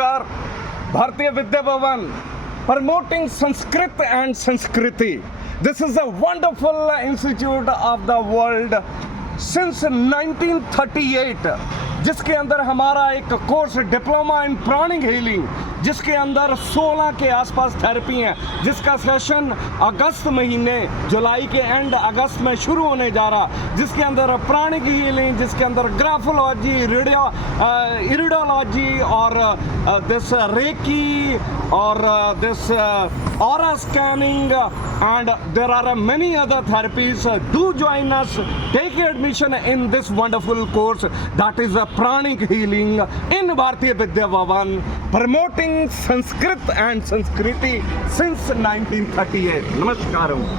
नमस्कार। Bharatiya Vidya Bhavan promoting Sanskrit and Sanskriti. This is a wonderful institute of the world since 1938, जिसके अंदर हमारा एक course diploma in pranic healing, जिसके अंदर 16 के आसपास थेरेपी हैं, जिसका सेशन अगस्त महीने, जुलाई के एंड अगस्त में शुरू होने जा रहा, जिसके अंदर प्राणिक हीलिंग, जिसके अंदर ग्राफोलॉजी, इरिडोलॉजी और दिस रेकी और this aura scanning and there are many other therapies. Do join us, take admission in this wonderful course that is a pranic healing in Bharatiya Vidya Bhavan, promoting Sanskrit and Sanskriti since 1938. Namaskaram.